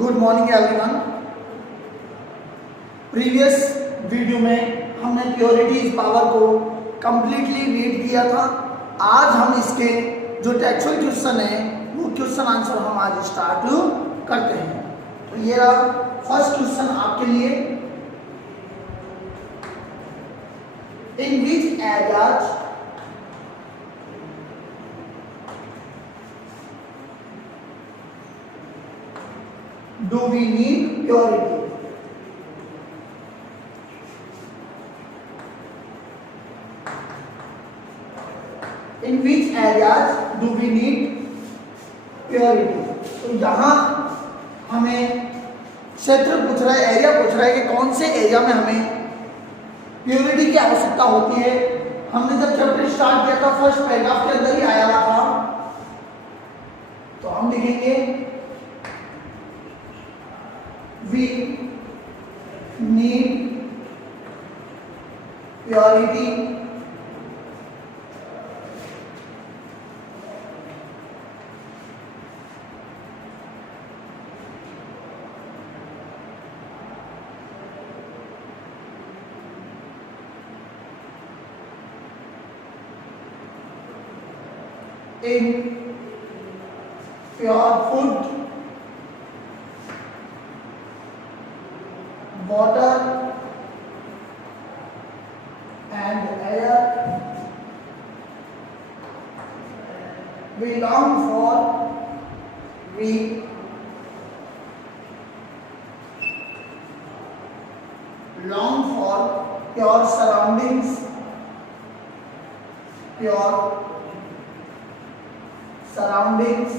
Good morning everyone. Previous video में हमने purities power को कंप्लीटली रीड किया था। आज हम इसके जो टेक्सुअल क्वेश्चन है वो क्वेश्चन आंसर हम आज स्टार्ट करते हैं। तो ये रहा फर्स्ट क्वेश्चन आपके लिए। In which areas do we need purity? In which areas do we need purity? तो यहाँ हमें क्षेत्र पूछ रहा है, एरिया पूछ रहा है कि कौन से एरिया में हमें प्योरिटी की आवश्यकता होती है। हमने जब चैप्टर स्टार्ट किया था फर्स्ट पैराग्राफ के अंदर ही आया हुआ था। तो हम लिखेंगे we need purity in pure food, water and air. We long for pure surroundings, pure surroundings.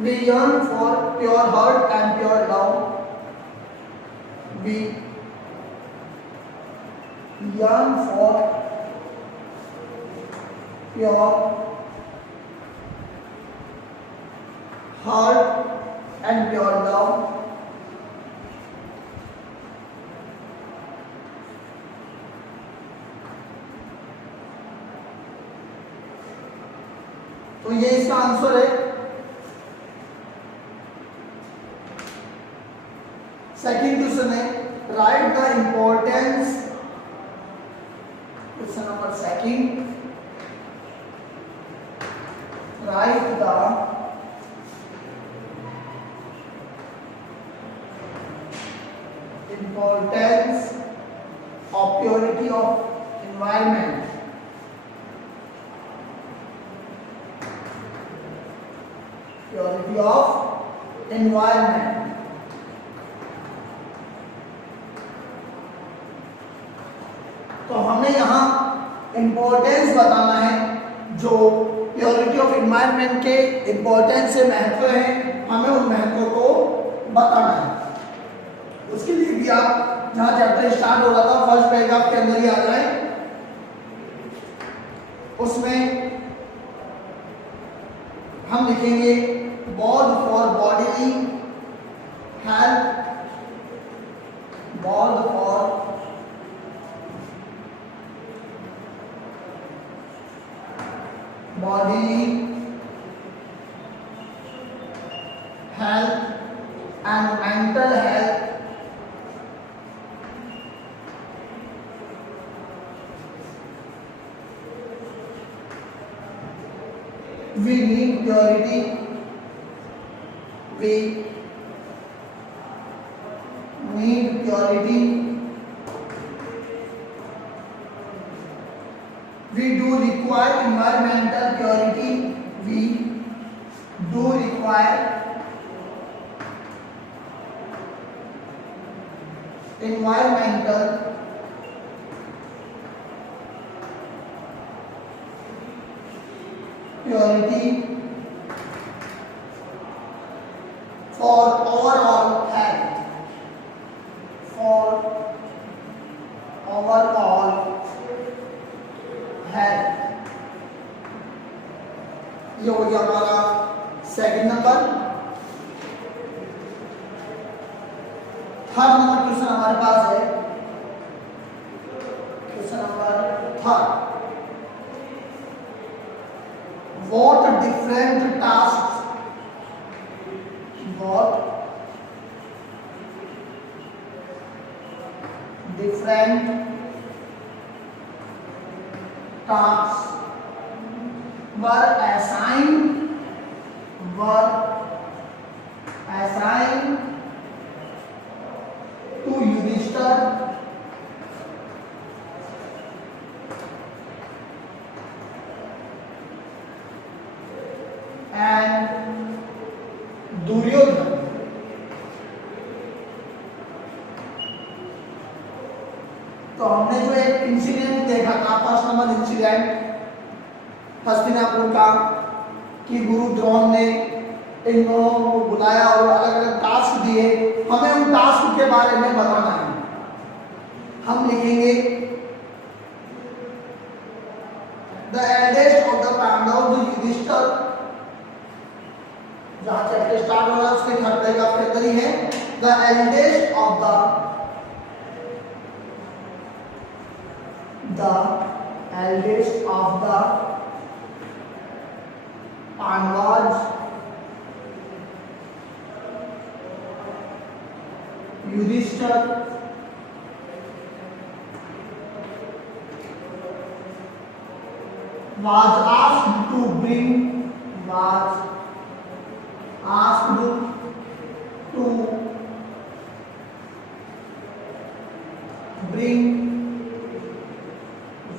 We yearn for pure heart and pure love. We yearn for pure heart and pure love. तो ये इसका आंसर है। Second question है right the importance. Question number second, right the importance of purity of environment. Purity of environment. तो हमें यहाँ इंपॉर्टेंस बताना है, जो प्योरिटी ऑफ एनवायरनमेंट के इंपॉर्टेंस से महत्व है, हमें उन महत्व को बताना है। उसके लिए भी आप जहाँ चैप्टर स्टार्ट हो रहा था फर्स्ट पैराग्राफ के अंदर ही आ जाए, उसमें हम लिखेंगे board for bodily health, board for bodily health and mental health. We need purity. We need purity. We do require environmental purity. We do require environmental purity for overall health. For overall health. ये हो गया हमारा second number. Third number question हमारे पास है, question number third. what different tasks, what different tasks were assigned to Yudhishthir and Duryodhan. तो हमने जो एक इंसिडेंट देखा था, फर्स्ट नंबर इंसिडेंट हस्तिनापुर का, कि गुरु द्रोण ने इन दोनों को बुलाया और अलग अलग टास्क दिए, हमें उन टास्क के बारे में बताना है। हम लिखेंगे the eldest of the Pandava Yudhishthira, जहां चैप्टर स्टार्ट हो रहा है उसके थर्ड पैराग्राफ के अंदर ही है, the eldest of the eldest of the Pandavas Yudhishthir was asked to bring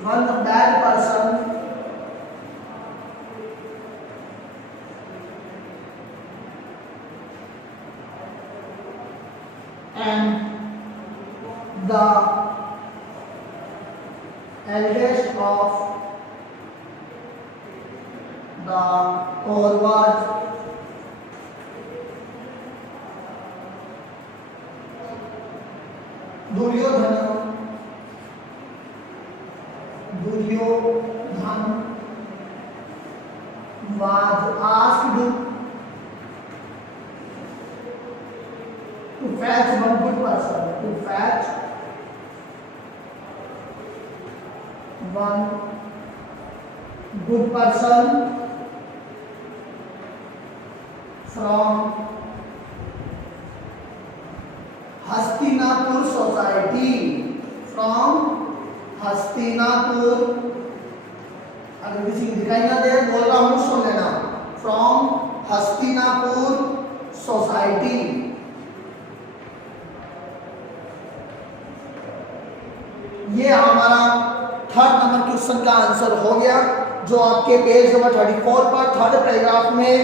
one bad person and the eldest of the Kauravas Duryodhana was asked to fetch one good person, from Hastinapur society, अगर किसी को दिखाई ना दे बोल रहा हूं सुन लेना, फ्रॉम हस्तिनापुर सोसाइटी। ये हमारा थर्ड नंबर क्वेश्चन का आंसर हो गया, जो आपके पेज नंबर 34 पर थर्ड पैराग्राफ में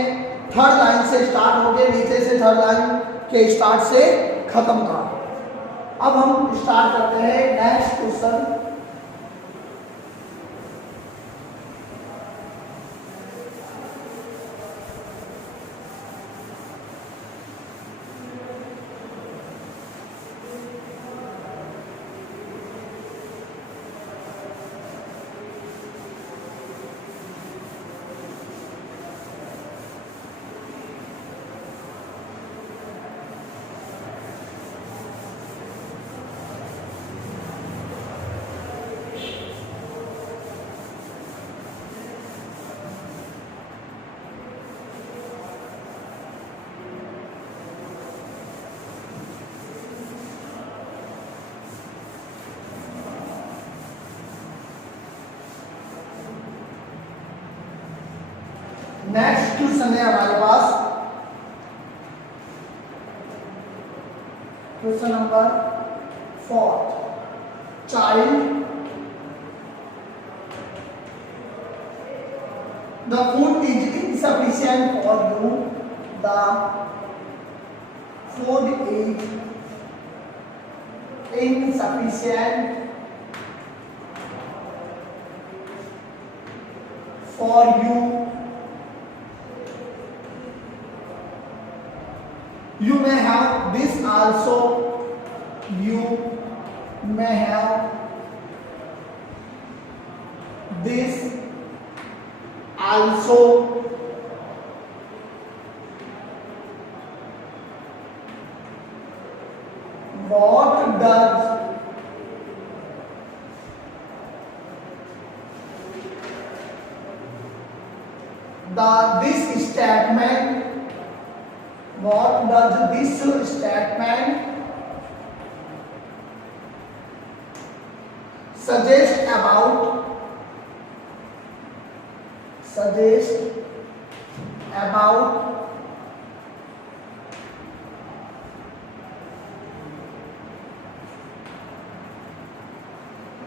थर्ड लाइन से स्टार्ट हो गए, नीचे से थर्ड लाइन के स्टार्ट से खत्म था। अब हम स्टार्ट करते हैं नेक्स्ट क्वेश्चन। नेक्स्ट क्वेश्चन है हमारे पास question number 4। Child, the food is insufficient for you, the food is insufficient for you, you may have this also, you may have this also, what does this statement, what does this statement suggest about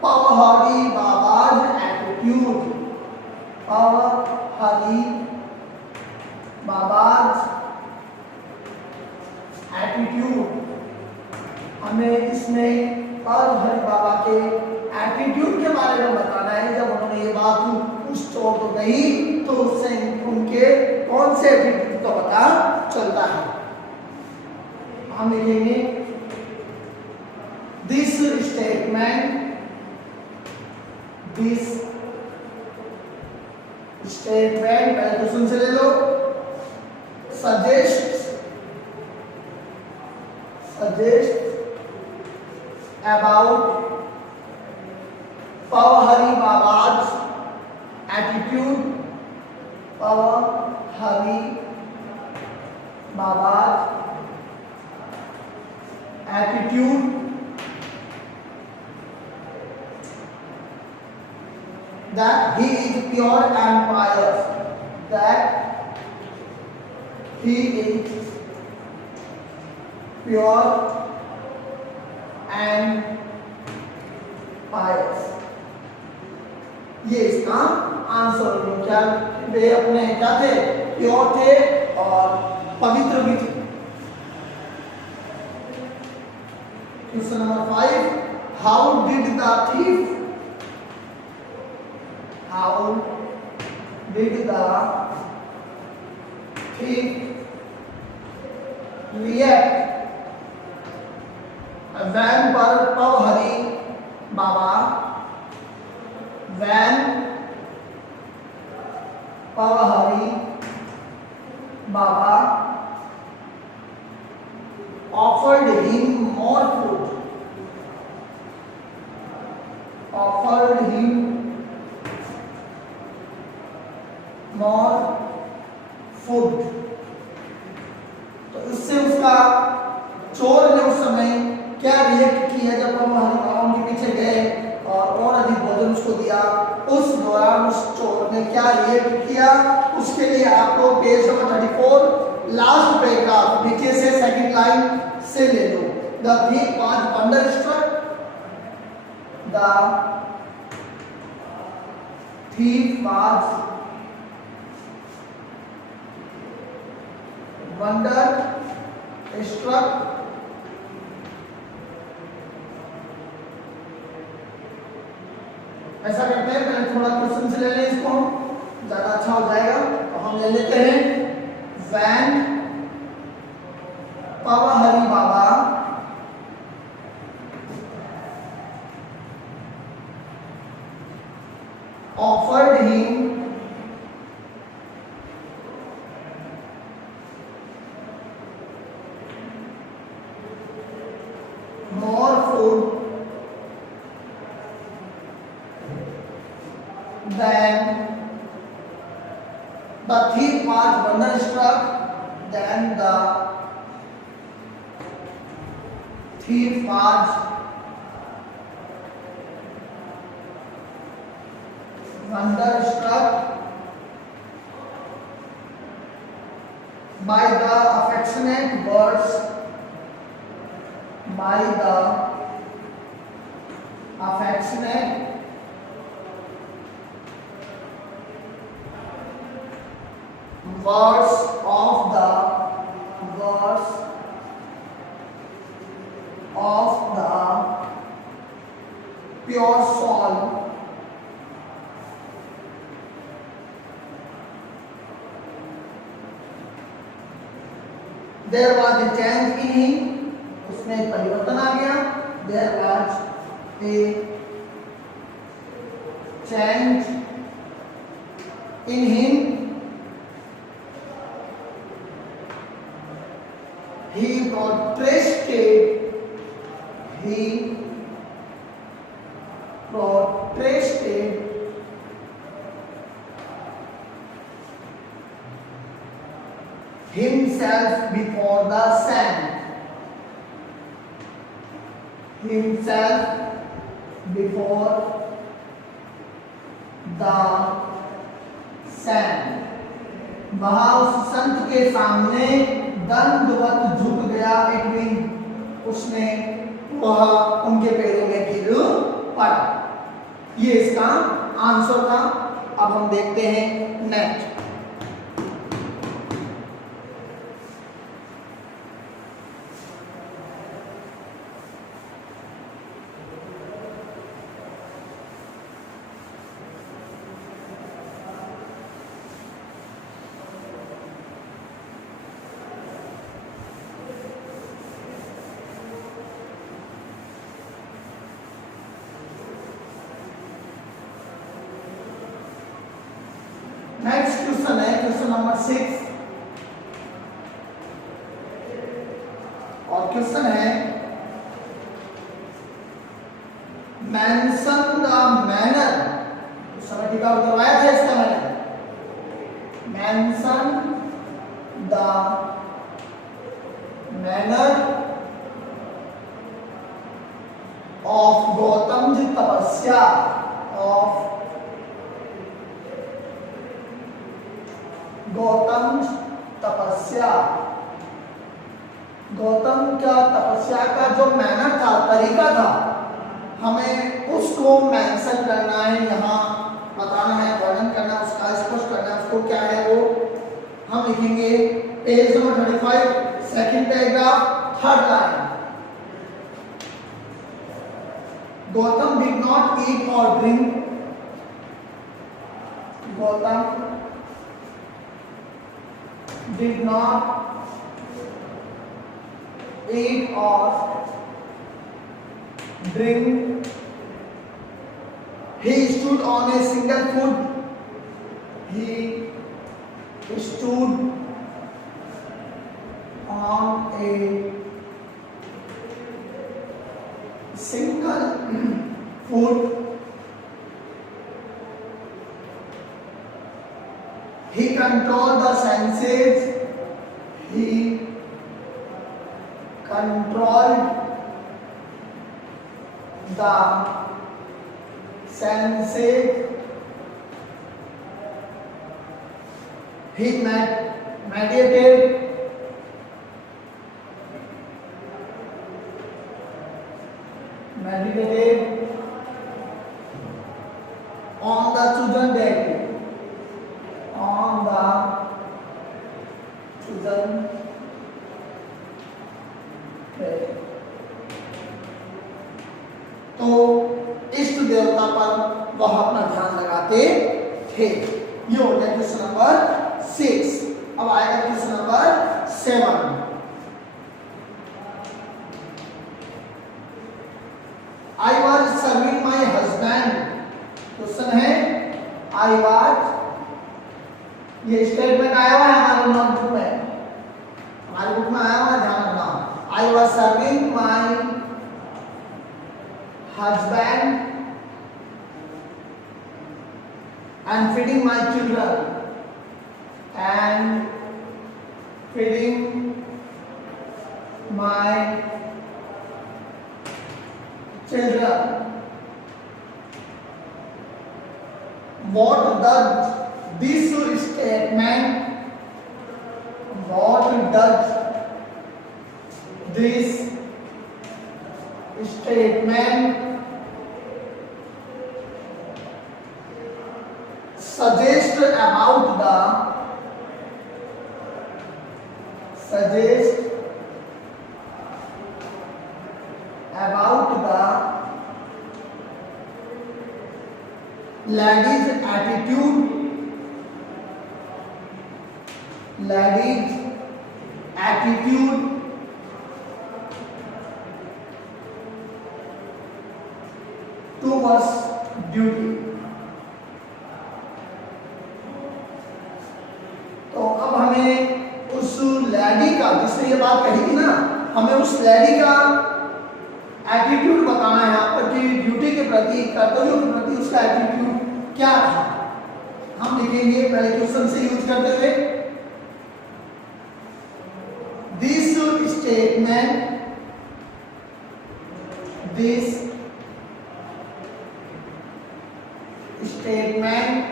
Pawhari Baba's attitude? Pawhari Baba's attitude, हमें इसमें पवहरी बाबा के एटीट्यूड के बारे में बताना है। जब उन्होंने ये बात उस चोर को कही तो उससे उनके कौन से एटीट्यूड का पता चलता है। हम लिखेंगे दिस स्टेटमेंट पहले क्वेश्चन से ले लो। Suggest about Pawhari Baba's attitude. Pawhari Baba's attitude that he is pure and pious. That he is pure and pious. ये इसका आंसर है। क्या वे अपने क्या थे? प्योर थे और पवित्र भी थे। Question number 5, how did the thief react when Pawhari Baba offered him more food. तो इससे उसका चोर ने उस समय क्या रिएक्ट किया जब पवहरी बाबा उनके पीछे गए और अधिक भोजन उसको दिया। उस दौरान उस चोर ने क्या रिएक्ट किया, उसके लिए आपको पेज नंबर 34 लास्ट पैराग्राफ नीचे से सेकंड लाइन से ले लो। The thief was wonderstruck. The thief was wonderstruck ऐसा करते हैं, पहले थोड़ा क्वेश्चन से ले लें इसको, ज्यादा अच्छा हो जाएगा। तो हम ले लेते हैं when Pawhari Baba offered him more food than the thief was wonderstruck, then the thief was wonderstruck by the affectionate words of the pure soul there was a change in him, उसमें एक परिवर्तन आ गया। There was a change in him. He protested himself before the sand. Himself before the sand. वह उस संत के सामने दंडवत झुक गया. इट मीन उसने वह उनके पैरों में गिर पड़ा. ये इसका आंसर था. अब हम देखते हैं नेक्स्ट. नेक्स्ट क्वेश्चन है क्वेश्चन नंबर 6 और क्वेश्चन है मेंशन द मैनर. उस समय टीका करवाया था इसका मैंने. Mention the manner of Gautam ji तपस्या. ऑफ गौतम तपस्या. गौतम का तपस्या का जो मैनर था, तरीका था, हमें उसको मेंशन करना है. यहाँ बताना है, वर्णन करना, उसका स्पष्ट करना. उसको क्या है वो हम लिखेंगे page number 35 second paragraph third line. Gautam did not eat or drink. Gautam did not eat or drink. He stood on a single foot. He stood on a single foot. He controlled the senses. He controlled the senses. He meditated. On the chosen day. On the chosen day. तो इष्ट देवता पर वह अपना ध्यान लगाते थे. ये हो गया क्वेश्चन नंबर 6. अब आएगा question number 7. I was serving my husband. Question है I was. ये स्टेटमेंट आया हुआ है हमारे नोटबुक में, हमारे बुक में आया हुआ है, ध्यान रखना. I was serving my husband and feeding my children. And feeding my children. What does this statement, what does this statement suggest about the lady's attitude towards duty. तो अब हमें उस लैडी का, जिसने ये बात कही थी ना, हमें उस लैडी का एटीट्यूड बताना है यहाँ पर कि ड्यूटी के प्रति, कर्तव्यों के प्रति उसका एटीट्यूड क्या था. हम लिखेंगे पहले क्वेश्चन से यूज करते हुए. statement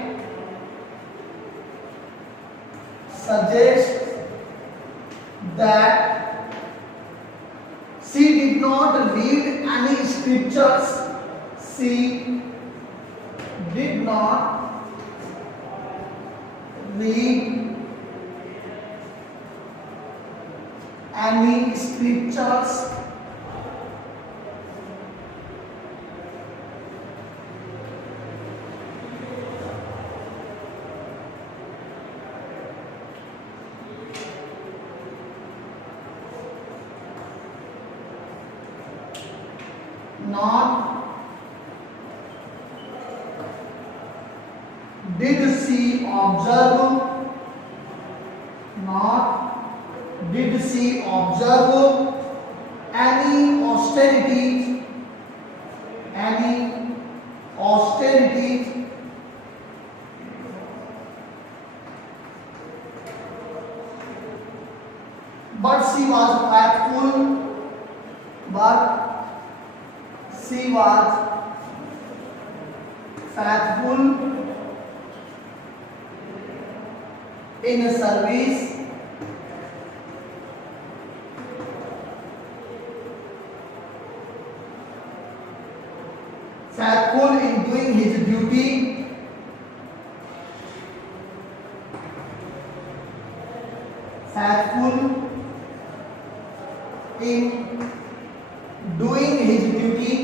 suggests that she did not read any scriptures. She did not read any scriptures. Not did she observe, not did she observe any austerities, but she was faithful in service faithful in doing his duty, faithful in doing his duty,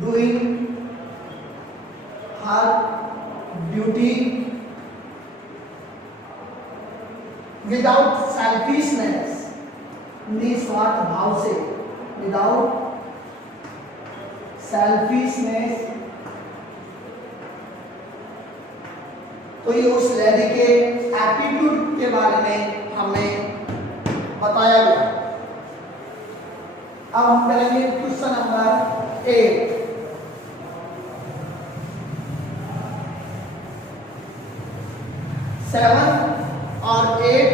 doing her duty without selfishness, निस्वार्थ भाव से, without selfishness। तो ये उस लेडी के एटीट्यूड के बारे में हमें बताया गया। अब हम करेंगे क्वेश्चन नंबर 8। सेवन और 8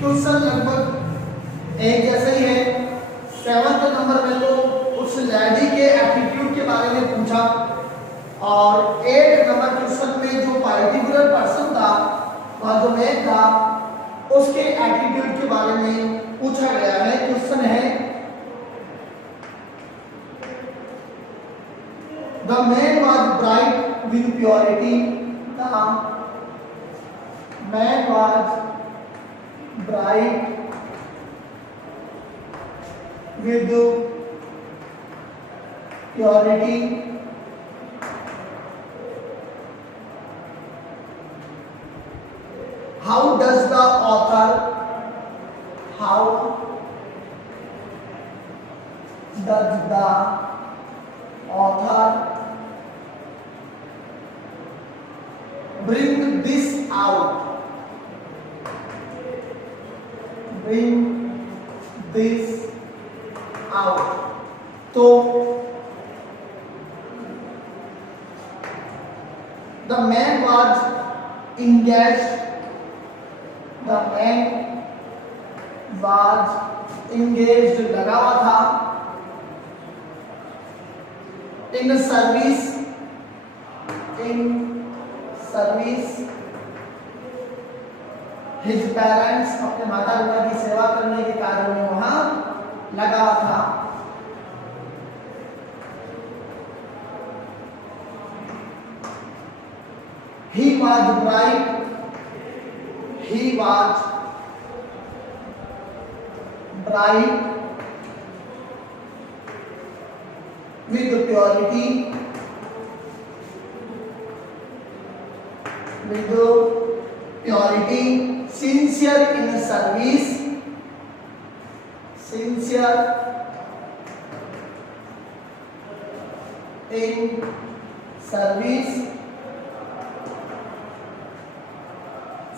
क्वेश्चन लगभग एक जैसे ही है। 7th नंबर में तो उस लेडी के एटीट्यूड के बारे में पूछा और 8 नंबर क्वेश्चन में जो पर्टिकुलर पर्सन था वह जो मैन था उसके एटीट्यूड के बारे में पूछा गया है। क्वेश्चन है the man was bright with purity, the man was bright with purity, how does the author bring this out, तो the man was engaged, लगा हुआ था in service his parents, अपने माता पिता की सेवा करने के कार्य में वहां लगा हुआ था। He was bright with purity, sincere in service,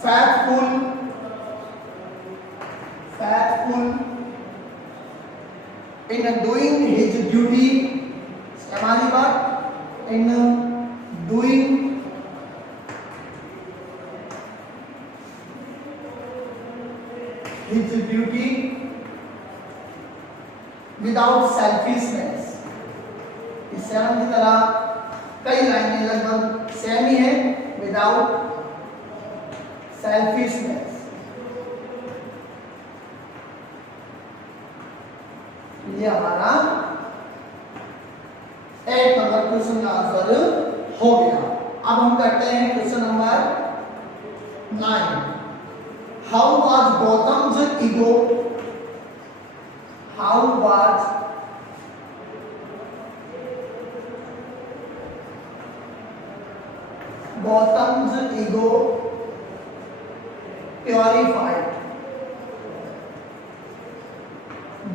faithful in doing his duty, हमारी बात in doing his duty without selfishness. इस 7 की तरह कई लाइनें लगभग सेम ही है, विदाउट सेल्फिशनेस। ये हमारा 8 नंबर क्वेश्चन का आंसर हो गया। अब हम करते हैं question number 9। How was Gautam's ego, how was Gautam's ego purified.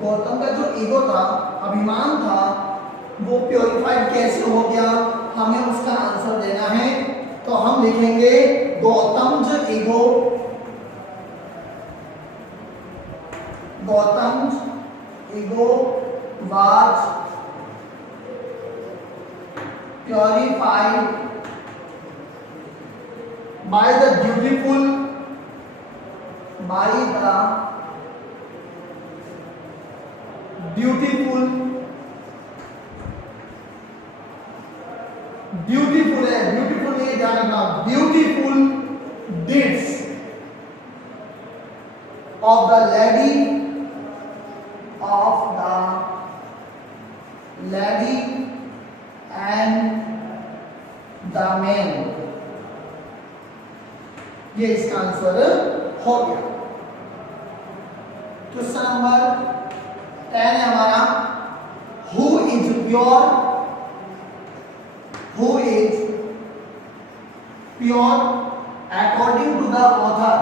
Gautam का जो ईगो था, अभिमान था, वो प्योरिफाइड कैसे हो गया, हमें उसका आंसर देना है। तो हम लिखेंगे गौतम्स ईगो, Gautam's ego was purified by the beautiful, by the beautiful, beautiful है, beautiful ये ध्यान रखना, beautiful deeds of the lady, of the lady and the man। ये इसका आंसर हो गया। क्वेश्चन नंबर 10 है हमारा, who is pure, who is pure according to the author,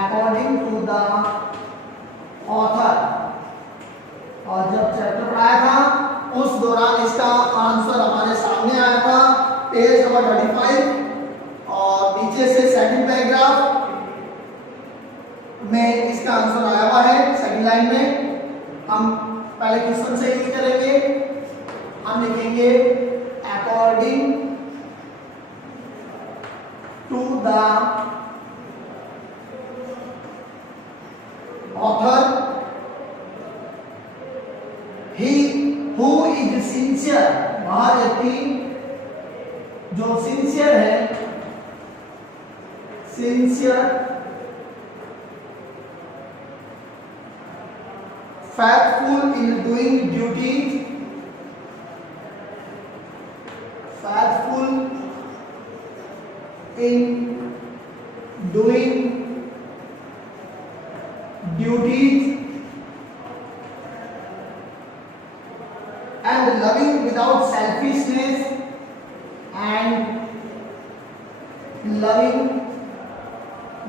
according to the author. और जब चैप्टर पढ़ाया था उस दौरान इसका आंसर हमारे सामने आया था, पेज नंबर 35 और नीचे से सेकंड पैराग्राफ में इसका आंसर आया हुआ है। सेकंड लाइन में हम पहले क्वेश्चन से यूज करेंगे, हम लिखेंगे according to the author he who is sincere, वह व्यक्ति जो सिंसियर है, sincere, faithful in doing duties, faithful in doing duties and loving without selfishness, and loving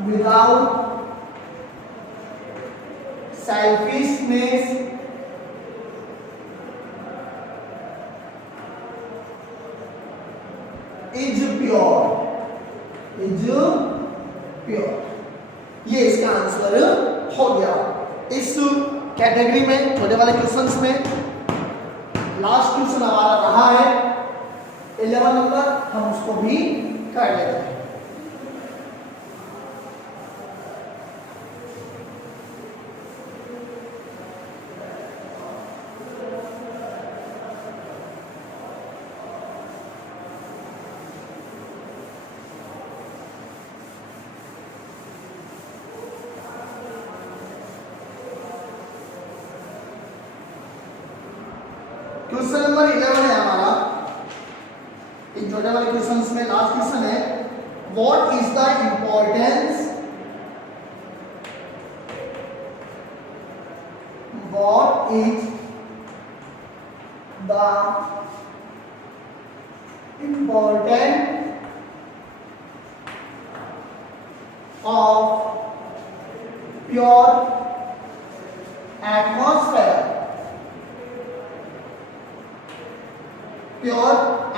without selfishness is pure, is pure। ये इसका आंसर हो गया। इस कैटेगरी में छोटे वाले क्वेश्चंस में लास्ट क्वेश्चन हमारा रहा है 11 नंबर, हम उसको भी कर लेते हैं। क्वेश्चन नंबर 11 है हमारा, इन छोटे वाले क्वेश्चंस में लास्ट क्वेश्चन है, what is the importance, what is the important of pure atmosphere, pure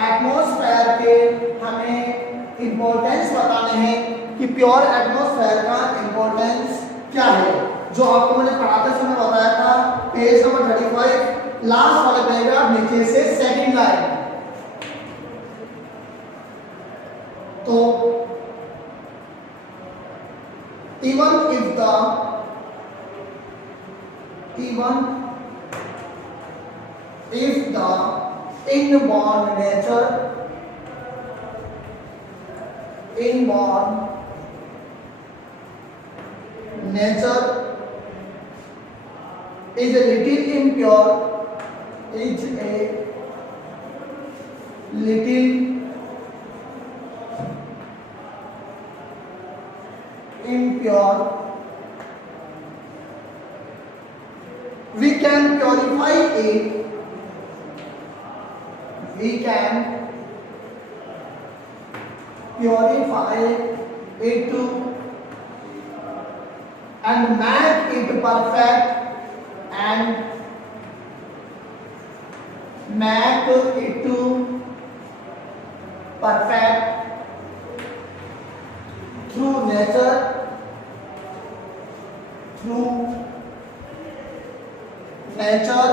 atmosphere के हमें इंपॉर्टेंस बताने हैं कि प्योर एटमॉस्फेयर का इंपॉर्टेंस क्या है, जो आपको मैंने पढ़ाते समय बताया था, पेज नंबर 35 लास्ट वाले पैराग्राफ नीचे से सेकंड लाइन। तो even if the even if the inborn nature is a little impure, we can purify it, and make it perfect, through nature, through nature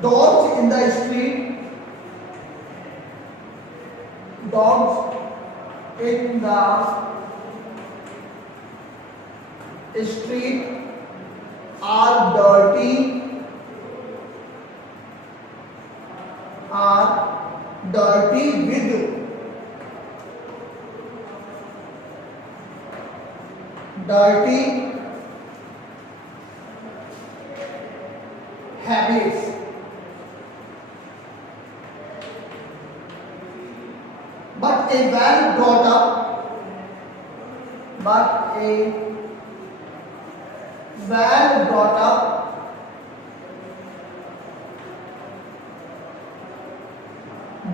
dogs in the street are dirty with dirty habits, but a well brought up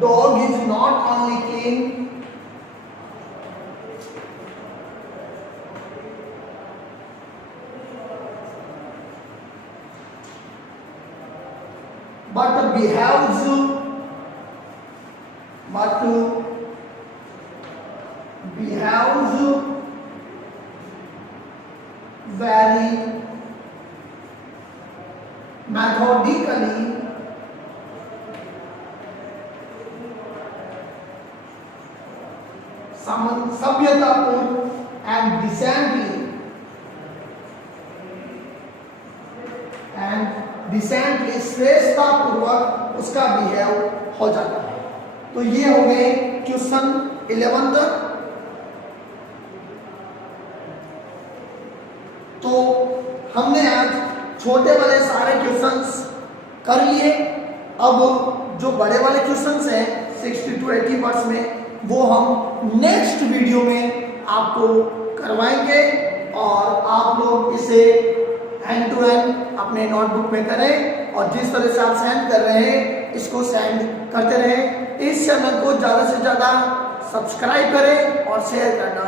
dog is not only clean but behaves very methodically सभ्यतापूर्ण and decently श्रेष्ठता पूर्वक उसका बिहेव हो जाता है। तो ये हो गए क्वेश्चन 11th। तो हमने आज छोटे वाले सारे क्वेश्चंस कर लिए। अब जो बड़े वाले क्वेश्चंस हैं 60 to 80 वर्ड्स में, वो हम नेक्स्ट वीडियो में आपको करवाएंगे और आप लोग इसे हैंड टू हैंड अपने नोटबुक में करें और जिस तरह से आप सेंड कर रहे हैं इसको सेंड करते रहें। इस चैनल को ज़्यादा से ज़्यादा सब्सक्राइब करें और शेयर करना